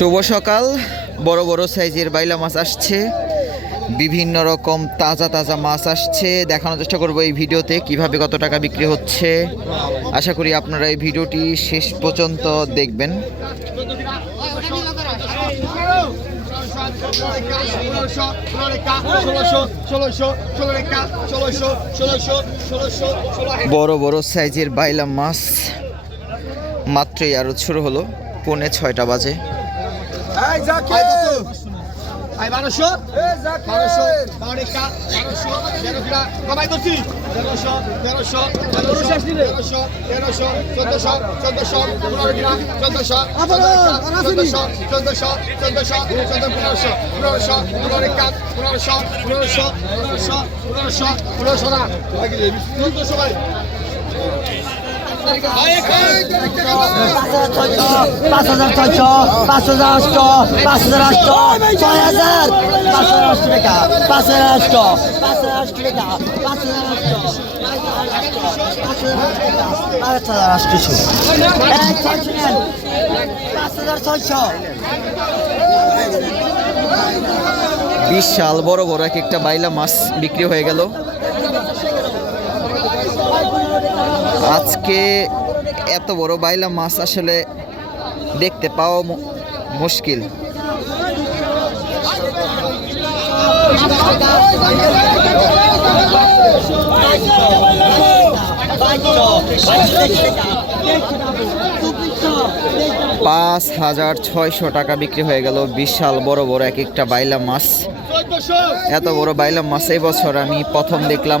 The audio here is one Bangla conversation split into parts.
শুভ সকাল। বড় বড় সাইজের বাইলা মাছ আসছে। বিভিন্ন রকম তাজা তাজা মাছ আসছে। দেখানোর চেষ্টা করব এই ভিডিওতে কীভাবে কত টাকা বিক্রি হচ্ছে। আশা করি আপনারা এই ভিডিওটি শেষ পর্যন্ত দেখবেন। বড় বড় সাইজের বাইলা মাছ মাত্রই আরও শুরু হলো। পৌনে ছয়টা বাজে। এই জাকির! আই 1200 এই জাকির! 1200 বাড়ি কা 1200 যেন কিরা কমাই দছি 1300 1300 1300 শেষ দিলে 1300 1300 1400 1400 1500 কিরা 1400 আবার আর আসেনি। 1400 1400 1500 1500 1500 কা 1500 1500 1500 1500 1500 না। লাগি 1400 ভাই। পাঁচ হাজার ছয়শো পাঁচ হাজার আটশ পাঁচ হাজার আটশ ছয় হাজার পাঁচ হাজার আটশো টাকা পাঁচ হাজার আটশ পাঁচ হাজার আটশো টাকা পাঁচ হাজার পাঁচ হাজার পাঁচ হাজার ছয়শো বিশাল বড় বড় এক একটা বাইলা মাছ বিক্রি হয়ে গেল। আজকে এত বড় বাইলা মাছ আসলে দেখতে পাওয়া মুশকিল। পাঁচ হাজার ছয়শো টাকা বিক্রি হয়ে গেল। বিশাল বড় বড় এক একটা বাইলা মাছ। এত বড় বাইলা মাছ এই বছর আমি প্রথম দেখলাম।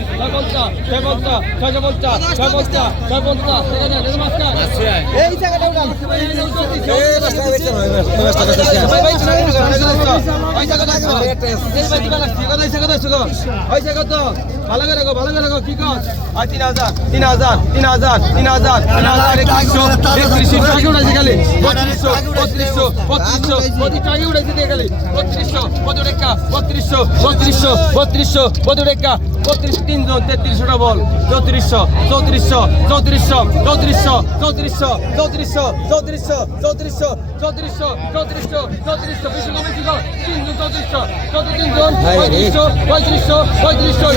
ছয় পঞ্চাশ ছয় পঞ্চাশ ছয় কত? ছয় জায়গাটা কত ভালো করে রাখো ভালো করে রাখো কি কর আর তিন হাজার তিন হাজার তিন হাজার তিন হাজার তিন হাজার একত্রিশশো একত্রিশশো টাকা উঠেছে গেলে বত্রিশশো বত্রিশশো বত্রিশশো বত্রিশ টাকা উঠেছে দিয়ে গেলে বত্রিশশো কত টাকা বত্রিশশো বত্রিশশো বত্রিশশো কত টাকা বত্রিশ তিনজন তেত্রিশশোটা বল চৌত্রিশশো চৌত্রিশশো চৌত্রিশশো চৌত্রিশশো চৌত্রিশশো চৌত্রিশশো চৌত্রিশশো চৌত্রিশশো চৌত্রিশশো চৌত্রিশশো চৌত্রিশশো বেশি কমে কি তিনজন চৌত্রিশশো চৌত্রিশ তিনজন পঁয়ত্রিশশো পঁয়ত্রিশশো পঁয়ত্রিশশো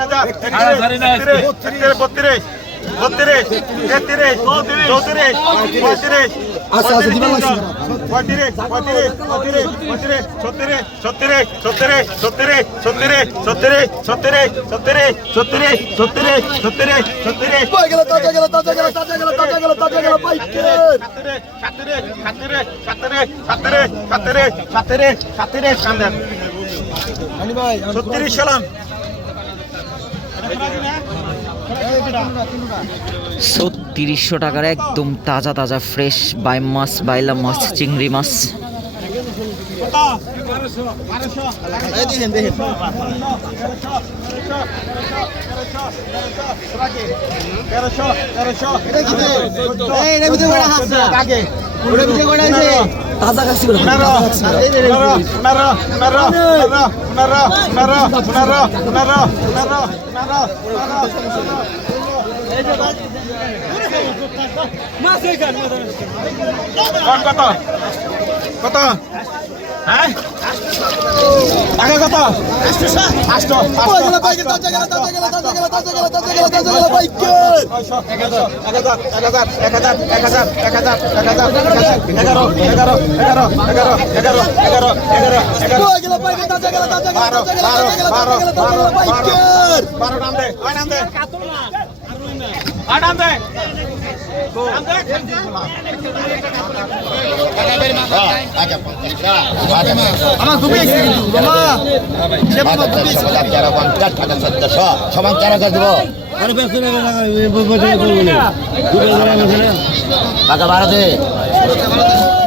হাজার বত্রিশ বত্রিশ তেত্রিশ চৌত্রিশ পঁয়ত্রিশ পঁয়ত্রিশ পঁয়ত্রিশ পঁয়ত্রিশ পঁয়ত্রিশ ছত্রিশ ছত্রিশ ছত্রিশ ছত্রিশ ছত্রিশ ছত্রিশ ছত্রিশ ছত্রিশ ছত্রিশ ছত্রিশ ছত্রিশ ছত্রিশ ছত্রিশ সালাম হ্যাঁ ওই গেল তাজা গেল তাজা তাজা তাজা তাজা হাজার এক সো তিরিশশো টাকার একদম তাজা তাজা ফ্রেশ বাইম মাছ বাইলা মাছ চিংড়ি মাছ। তেরোশো তেরোশো তাজা কাশি করে কত? কত? হ্যাঁ টাকা কত বারো নাম দে নাম দে সমান চার হাজার দেবো টাকা বারো দে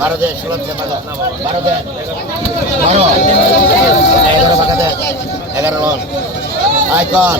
বারো দে ষোলো দে বারো দে বারো এগারো টাকা দে এগারো আইকন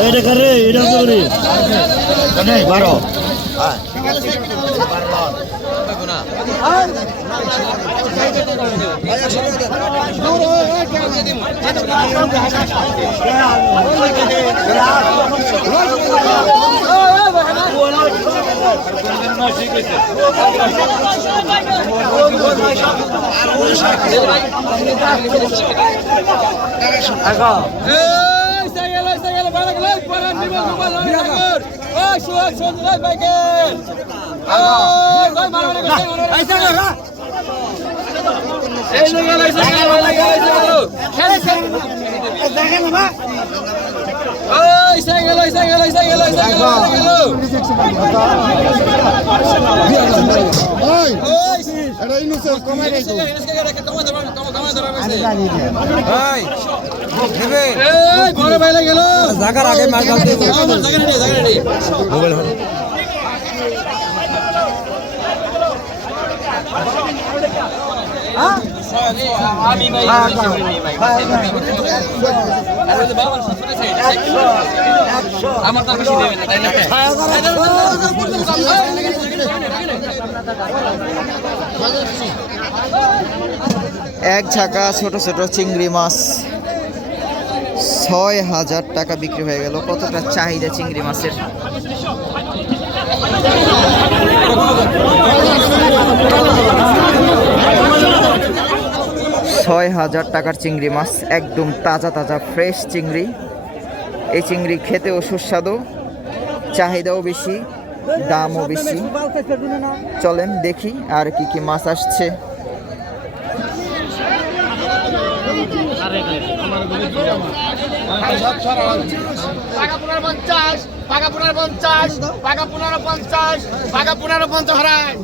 এটা করে এটা করে নাই বারো। আগা এটা ইনুসের কমাই রে তো কমাই ধরা কমাই ধরা ভাই বড় বাইলে গেল। জাগার আগে মার গালতে জাগার রে জাগার রে মোবাইল হল আমি ভাই আমার তো বেশি দেবে না তাই না এক ঝাঁকা ছোট ছোট চিংড়ি মাছ। ছয় হাজার টাকা বিক্রি হয়ে গেল। কতটা চাহিদা চিংড়ি মাছের? ছয় হাজার টাকার চিংড়ি মাছ, একদম তাজা তাজা ফ্রেশ চিংড়ি। এই চিংড়ি খেতেও সুস্বাদু, চাহিদাও বেশি, দামও বেশি। চলেন দেখি আর কি কি মাছ আসছে। পাকা পনেরো পঞ্চাশ পাকা পনেরো পঞ্চাশ পাকা পনেরো পঞ্চাশ পাকা পনেরো পঞ্চাশ হারায়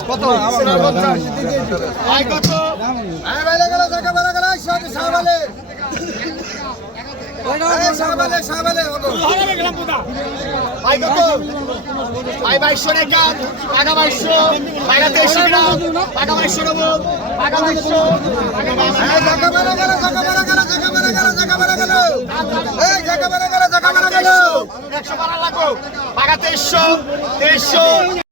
কত বাইশো টাকা পাকা বাইশো পাকা তেইশ টাকা পাকা বাইশো নেব একশো বাড়া লাগো বাঘা তেইশশো তেইশশো